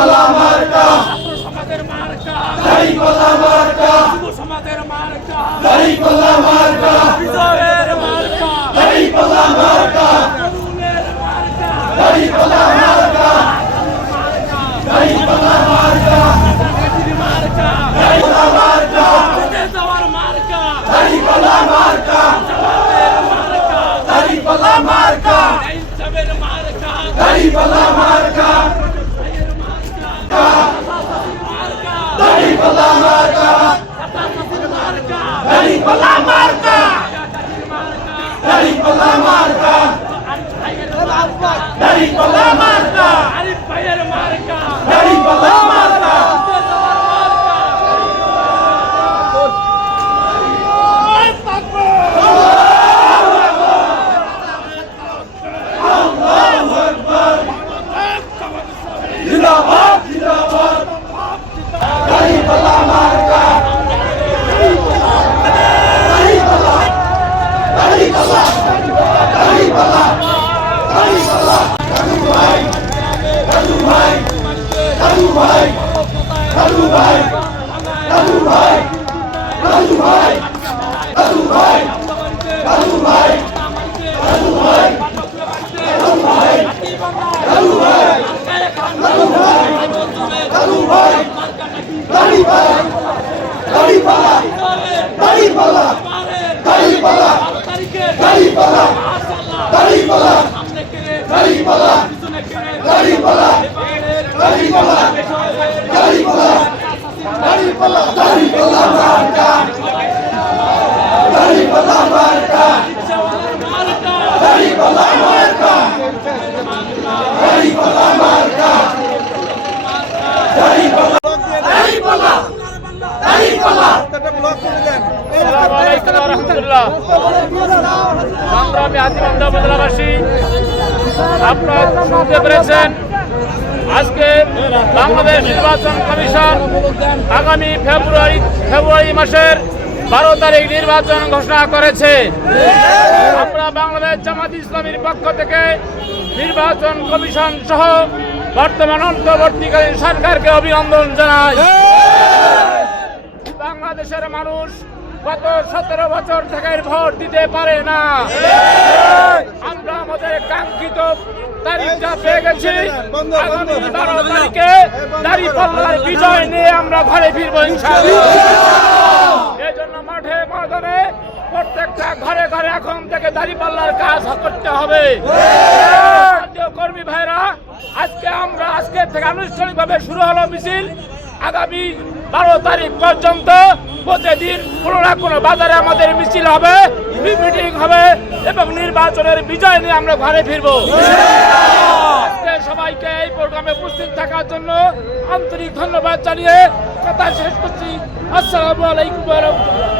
দাড়িপাল্লা মার্কা, ছাত্র সমাজের মার্কা, দাড়িপাল্লা মার্কা, যুব সমাজের মার্কা, দাড়িপাল্লা মার্কা, বিজয়ের মার্কা, দাড়িপাল্লা মার্কা, তরুণের মার্কা, দাড়িপাল্লা মার্কা, দাড়িপাল্লা মার্কা, চাকরির মার্কা, দাড়িপাল্লা মার্কা, জিতে যাওয়ার মার্কা, দাড়িপাল্লা মার্কা, জামাতের মার্কা, দাড়িপাল্লা মার্কা, ইনসাফের মার্কা, দাড়িপাল্লা মার্কা, ভাইয়ের মার্কা, মার্কা, দাড়িপাল্লা মার্কা, ছাত্র মার্কা, দাড়িপাল্লা মার্কা, দাড়িপাল্লা মার্কা, ভাইয়ের মার্কা, দাড়িপাল্লা মার্কা, আরিফ ভাইয়ের মার্কা, দাড়িপাল্লা মার্কা। জিতে যাওয়ার মার্কা। জিন্দাবাদ জিন্দাবাদ, দাড়িপাল্লা মার্কা, দাড়িপাল্লা, দাড়িপাল্লা, দাড়িপাল্লা, দাড়িপাল্লা। দাদু ভাই, দাদু ভাই, দাদু ভাই, দাদু ভাই, দাদু ভাই, দাদু ভাই, দাদু ভাই, দাদু ভাই, দাদু ভাই, দাদু ভাই, দাদু ভাই, দাদু ভাই, দাদু ভাই, দাড়িপাল্লা, দাড়িপাল্লা, দাড়িপাল্লা, দাড়িপাল্লা, দাড়িপাল্লা, দাড়িপাল্লা, দাড়িপাল্লা, দাড়িপাল্লা, দাড়িপাল্লা, দাড়িপাল্লা, দাড়িপাল্লা, দাড়িপাল্লা মার্কা, দাড়িপাল্লা মার্কা, দাড়িপাল্লা মার্কা, দাড়িপাল্লা মার্কা, দাড়িপাল্লা, দাড়িপাল্লা, দাড়িপাল্লা। আসসালামু আলাইকুম ওয়া রাহমাতুল্লাহ। সংগ্রামী আদিবান্ধা উপজেলাবাসী, আপনারা শুনতে পেরেছেন, আজকে বাংলাদেশ নির্বাচন কমিশন আগামী ফেব্রুয়ারি মাসের 12 তারিখ নির্বাচন ঘোষণা করেছে। আমরা বাংলাদেশ জামাত ইসলামীর পক্ষ থেকে নির্বাচন কমিশন সহ বর্তমান অন্তর্বর্তীকালীন সরকারকে অভিনন্দন জানাই। বাংলাদেশের মানুষ গত 17 বছর থেকে ভোট দিতে পারে না। আমরা আমাদের কাঙ্ক্ষিত তারিখটা পেয়ে গেছি। আগামী 12 তারিখে দাড়িপাল্লার বিজয় নিয়ে আমরা ঘরে ফিরবো ইনশাআল্লাহ। এই জন্য মাঠে ময়দানে প্রত্যেকটা ঘরে ঘরে এখন থেকে দাড়িপাল্লার কাজ করতে হবে। কর্মী ভাইরা, আজকে থেকে আনুষ্ঠানিকভাবে শুরু হলো মিছিল। আগামী 12 তারিখ পর্যন্ত প্রতিদিন কোনো না কোনো বাজারে আমাদের মিছিল হবে, মিটিং হবে এবং নির্বাচনের বিজয় নিয়ে আমরা ঘরে ফিরবো। সবাইকে এই প্রোগ্রামে উপস্থিত থাকার জন্য আন্তরিক ধন্যবাদ জানিয়ে কথা শেষ করছি। আসসালামু আলাইকুম ওয়া রাহমাতুল্লাহ।